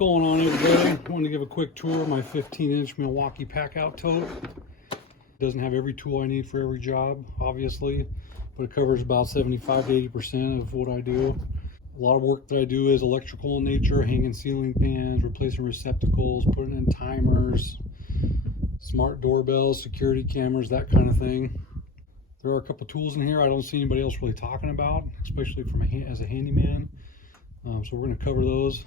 What's going on, everybody? I wanted to give a quick tour of my 15-inch Milwaukee Packout tote. It doesn't have every tool I need for every job, obviously, but it covers about 75 to 80% of what I do. A lot of work that I do is electrical in nature, hanging ceiling fans, replacing receptacles, putting in timers, smart doorbells, security cameras, that kind of thing. There are a couple tools in here I don't see anybody else really talking about, especially as a handyman. So we're going to cover those.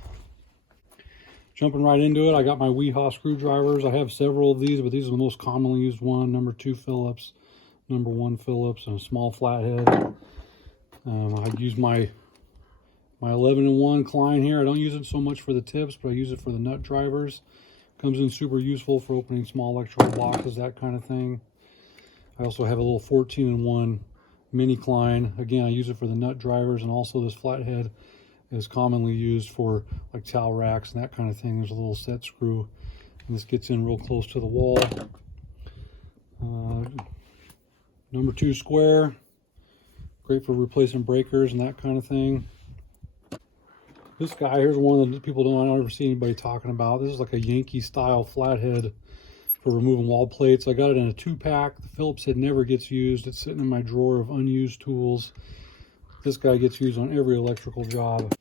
Jumping right into it, I got my Weehaw screwdrivers. I have several of these, but these are the most commonly used one. Number 2 Phillips, number 1 Phillips, and a small flathead. I use my 11-in-1 Klein here. I don't use it so much for the tips, but I use it for the nut drivers. Comes in super useful for opening small electrical boxes, that kind of thing. I also have a little 14-in-1 mini Klein. Again, I use it for the nut drivers, and also this flathead is commonly used for like towel racks and that kind of thing. There's a little set screw, and this gets in real close to the wall. Number 2 square, great for replacing breakers and that kind of thing. This guy here's one that people don't ever see anybody talking about. This is like a Yankee style flathead for removing wall plates. I got it in a 2-pack. The Phillips head never gets used. It's sitting in my drawer of unused tools. This guy gets used on every electrical job.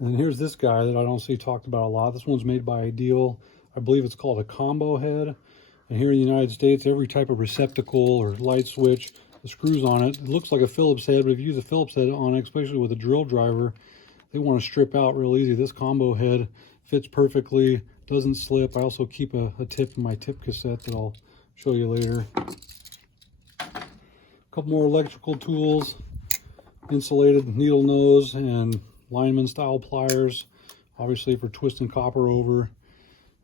And here's this guy that I don't see talked about a lot. This one's made by Ideal. I believe it's called a combo head. And here in the United States, every type of receptacle or light switch, the screws on it, it looks like a Phillips head, but if you use a Phillips head on it, especially with a drill driver, they want to strip out real easy. This combo head fits perfectly, doesn't slip. I also keep a tip in my tip cassette that I'll show you later. A couple more electrical tools, insulated needle nose and lineman style pliers, obviously for twisting copper over,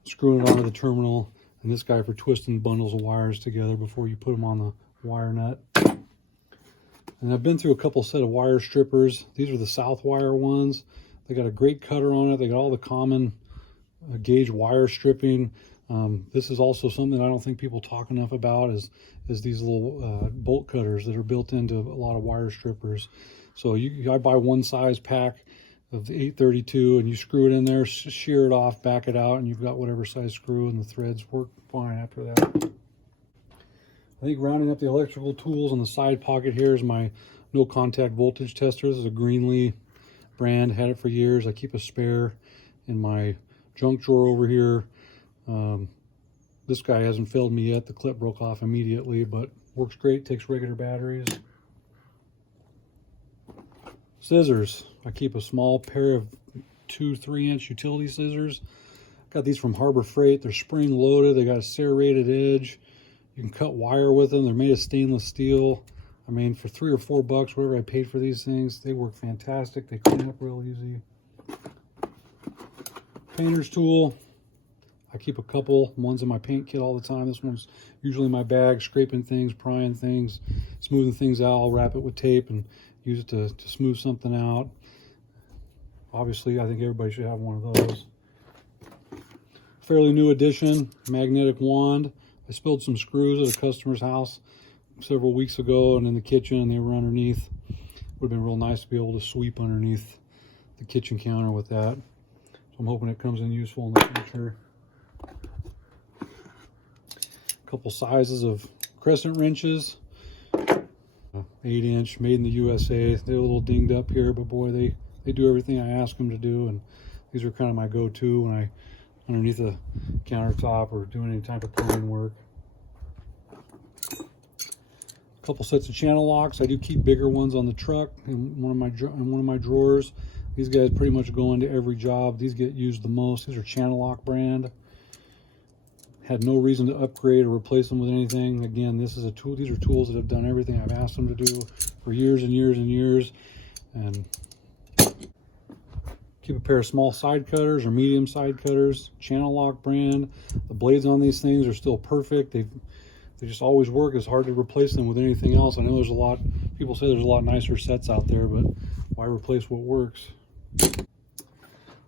screwing it onto the terminal, and this guy for twisting bundles of wires together before you put them on the wire nut. And I've been through a couple set of wire strippers. These are the Southwire ones. They got a great cutter on it. They got all the common gauge wire stripping. This is also something I don't think people talk enough about is these little bolt cutters that are built into a lot of wire strippers. So I buy one size pack of the 832 and you screw it in there, shear it off, back it out, and you've got whatever size screw, and the threads work fine after that. I think rounding up the electrical tools on the side pocket here is my no contact voltage tester. This is a Greenlee brand, had it for years. I keep a spare in my junk drawer over here. This guy hasn't failed me yet. The clip broke off immediately, but works great, takes regular batteries. Scissors. I keep a small pair of 2-3-inch utility scissors. Got these from Harbor Freight. They're spring loaded. They got a serrated edge. You can cut wire with them. They're made of stainless steel. I mean, for $3 or $4, whatever I paid for these things, they work fantastic. They clean up real easy. Painter's tool. I keep a couple. One's in my paint kit all the time. This one's usually in my bag, scraping things, prying things, smoothing things out. I'll wrap it with tape and use it to smooth something out. Obviously, I think everybody should have one of those. Fairly new addition, magnetic wand. I spilled some screws at a customer's house several weeks ago and in the kitchen, and they were underneath. Would have been real nice to be able to sweep underneath the kitchen counter with that. So I'm hoping it comes in useful in the future. A couple sizes of crescent wrenches. 8-inch, made in the USA. They're a little dinged up here, but boy, they do everything I ask them to do, and these are kind of my go-to when I underneath a countertop or doing any type of plumbing work. A couple sets of channel locks. I do keep bigger ones on the truck in one of my drawers. These guys pretty much go into every job. These get used the most. These are Channel Lock brand. Had no reason to upgrade or replace them with anything. Again, this is a tool. These are tools that have done everything I've asked them to do for years and years and years. And keep a pair of small side cutters or medium side cutters. Channel Lock brand. The blades on these things are still perfect. They just always work. It's hard to replace them with anything else. I know there's a lot. People say there's a lot nicer sets out there, but why replace what works?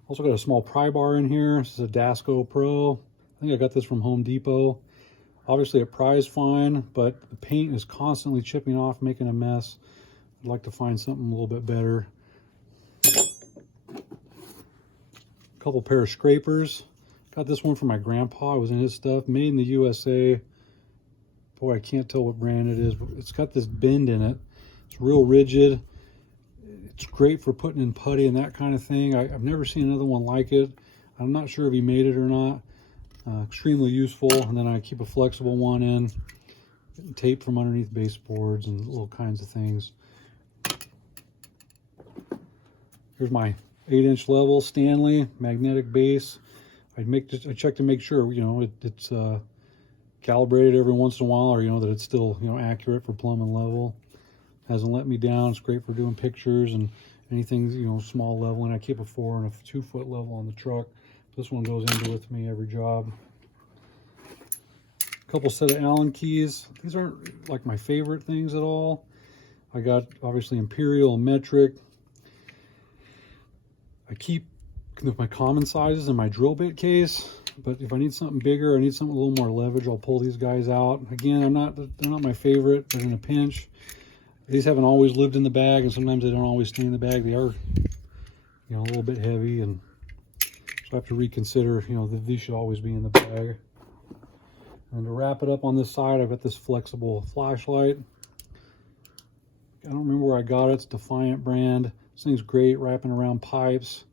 Also got a small pry bar in here. This is a Dasco Pro. I think I got this from Home Depot. Obviously it pries fine, but the paint is constantly chipping off, making a mess. I'd like to find something a little bit better. couple pair of scrapers. Got this one from my grandpa. It was in his stuff. Made in the USA. Boy, I can't tell what brand it is, but it's got this bend in it. It's real rigid. It's great for putting in putty and that kind of thing. I've never seen another one like it. I'm not sure if he made it or not. Extremely useful. And then I keep a flexible one in. Tape from underneath baseboards and little kinds of things. Here's my 8-inch level Stanley magnetic base. I check to make sure, you know, it's calibrated every once in a while, or, you know, that it's still, you know, accurate for plumb and level. Hasn't let me down. It's great for doing pictures and anything, you know, small level. And I keep a 4 and a 2-foot level on the truck. This one goes into with me every job. A couple set of Allen keys. These aren't like my favorite things at all. I got obviously Imperial and metric. I keep my common sizes in my drill bit case, but if I need something bigger, I need something a little more leverage, I'll pull these guys out. Again, they're not my favorite, but in a pinch. These haven't always lived in the bag, and sometimes they don't always stay in the bag. They are, you know, a little bit heavy, and so I have to reconsider, you know, that these should always be in the bag. And to wrap it up on this side, I've got this flexible flashlight. I don't remember where I got it. It's Defiant brand. This thing's great wrapping around pipes.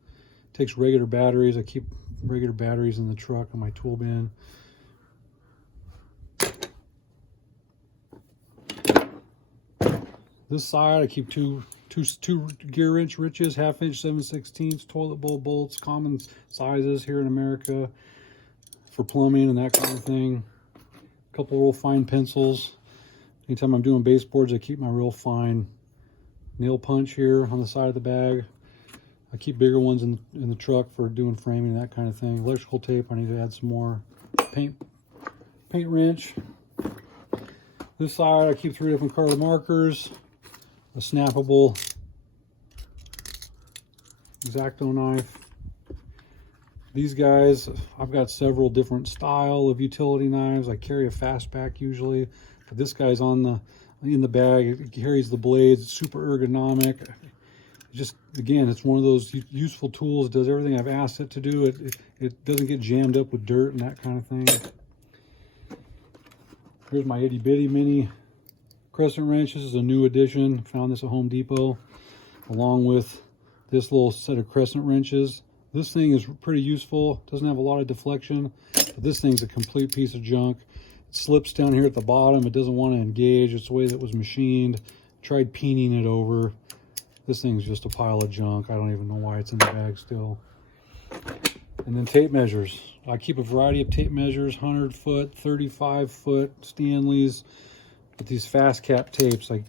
Takes regular batteries. I keep regular batteries in the truck in my tool bin. This side I keep two gear wrench riches, 1/2 inch 7/16 toilet bowl bolts, common sizes here in America for plumbing and that kind of thing. A couple real fine pencils. Anytime I'm doing baseboards, I keep my real fine nail punch here on the side of the bag. I keep bigger ones in the truck for doing framing and that kind of thing. Electrical tape, I need to add some more. Paint wrench. This side, I keep 3 different color markers. A snappable X-Acto knife. These guys, I've got several different style of utility knives. I carry a fastback usually, but this guy's in the bag. It carries the blades. It's super ergonomic. Just, again, it's one of those useful tools. It does everything I've asked it to do. It doesn't get jammed up with dirt and that kind of thing. Here's my itty bitty mini crescent wrench. This is a new addition. Found this at Home Depot, along with this little set of crescent wrenches. This thing is pretty useful. Doesn't have a lot of deflection, but this thing's a complete piece of junk. It slips down here at the bottom. It doesn't want to engage. It's the way that it was machined. Tried peening it over. This thing's just a pile of junk. I don't even know why it's in the bag still. And then tape measures. I keep a variety of tape measures, 100-foot, 35-foot Stanleys. But these fast cap tapes are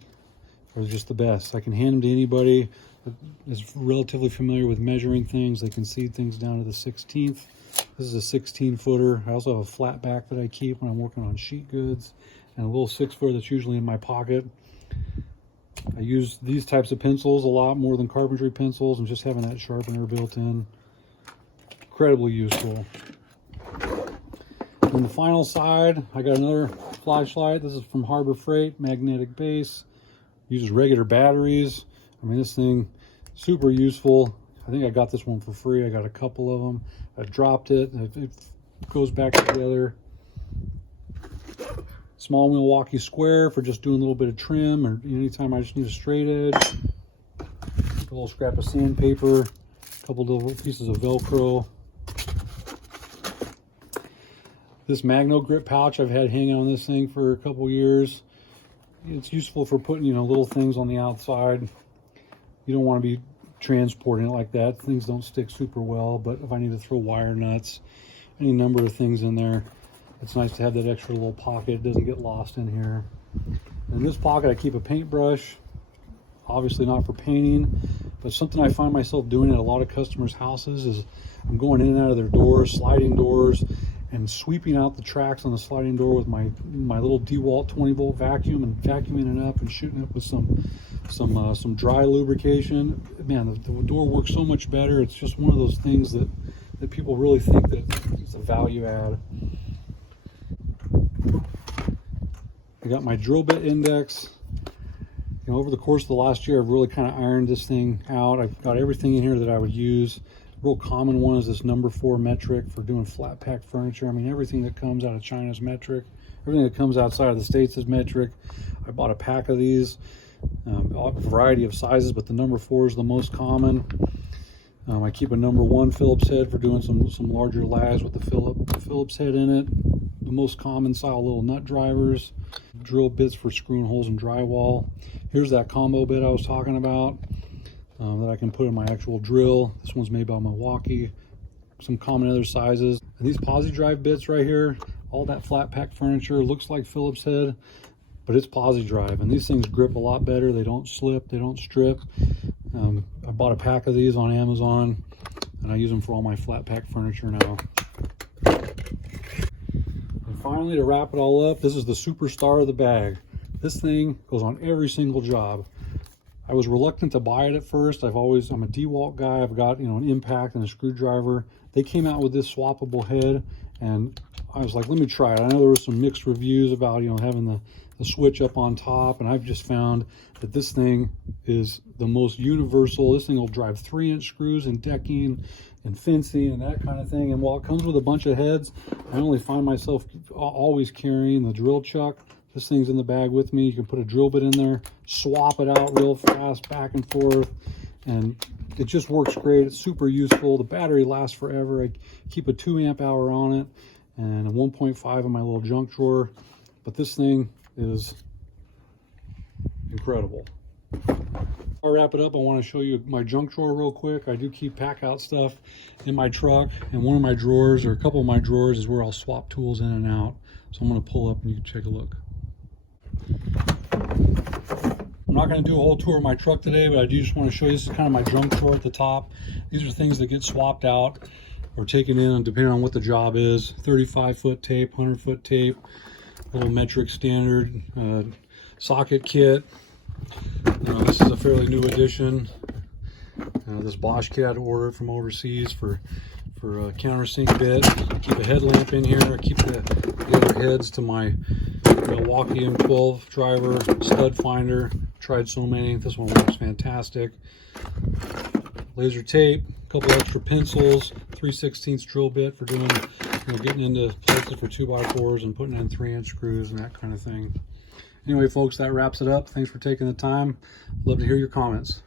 just the best. I can hand them to anybody that is relatively familiar with measuring things. They can see things down to the 16th. This is a 16-footer. I also have a flat back that I keep when I'm working on sheet goods, and a little 6-footer that's usually in my pocket. I use these types of pencils a lot more than carpentry pencils, and just having that sharpener built in, incredibly useful. On the final side, I got another flashlight. This is from Harbor Freight, magnetic base. Uses regular batteries. I mean, this thing, super useful. I think I got this one for free. I got a couple of them. I dropped it. It goes back together. Small Milwaukee square for just doing a little bit of trim, or anytime I just need a straight edge. A little scrap of sandpaper. A couple little pieces of Velcro. This Magno grip pouch I've had hanging on this thing for a couple years. It's useful for putting, little things on the outside. You don't want to be transporting it like that. Things don't stick super well, but if I need to throw wire nuts, any number of things in there, it's nice to have that extra little pocket. It doesn't get lost in here. In this pocket, I keep a paintbrush. Obviously not for painting, but something I find myself doing at a lot of customers' houses is I'm going in and out of their doors, sliding doors, and sweeping out the tracks on the sliding door with my little DeWalt 20-volt vacuum, and vacuuming it up and shooting it with some dry lubrication. Man, the door works so much better. It's just one of those things that people really think that it's a value add. I got my drill bit index. Over the course of the last year, I've really kind of ironed this thing out. I've got everything in here that I would use. real common one is this #4 metric for doing flat pack furniture. I mean, everything that comes out of China is metric. Everything that comes outside of the States is metric. I bought a pack of these, a variety of sizes, but the #4 is the most common. I keep a #1 Phillips head for doing some larger lags with the Phillips head in it. The most common style little nut drivers, drill bits for screwing holes in drywall. Here's that combo bit I was talking about that I can put in my actual drill. This one's made by Milwaukee. Some common other sizes. And these posi drive bits right here, all that flat pack furniture looks like Phillips head, but it's posi drive, and these things grip a lot better. They don't slip, they don't strip. I bought a pack of these on Amazon, and I use them for all my flat pack furniture now. And finally, to wrap it all up, this is the superstar of the bag. This thing goes on every single job. I was reluctant to buy it at first. I'm a DeWalt guy. I've got, an impact and a screwdriver. They came out with this swappable head, and I was like, let me try it. I know there were some mixed reviews about, having the switch up on top, and I've just found that this thing is the most universal. This thing will drive 3-inch screws in decking and fencing and that kind of thing. And while it comes with a bunch of heads, I only find myself always carrying the drill chuck. This thing's in the bag with me. You can put a drill bit in there, swap it out real fast, back and forth, and it just works great. It's super useful. The battery lasts forever. I keep a 2 amp-hour on it and a 1.5 in my little junk drawer. But this thing is incredible. I'll wrap it up. I want to show you my junk drawer real quick. I do keep Packout stuff in my truck, and one of my drawers, or a couple of my drawers, is where I'll swap tools in and out. So I'm going to pull up and you can take a look. I'm not going to do a whole tour of my truck today, but I do just want to show you, this is kind of my junk drawer at the top. These are things that get swapped out or taken in depending on what the job is. 35-foot tape, 100-foot tape, little metric standard, socket kit. This is a fairly new addition. This Bosch kit I had to order from overseas for a countersink bit. Keep a headlamp in here. I keep the other heads to my Milwaukee M12 driver, stud finder. Tried so many. This one works fantastic. Laser tape, a couple extra pencils, 3/16 drill bit for doing, getting into places for 2x4s and putting in 3-inch screws and that kind of thing. Anyway, folks, that wraps it up. Thanks for taking the time. Love to hear your comments.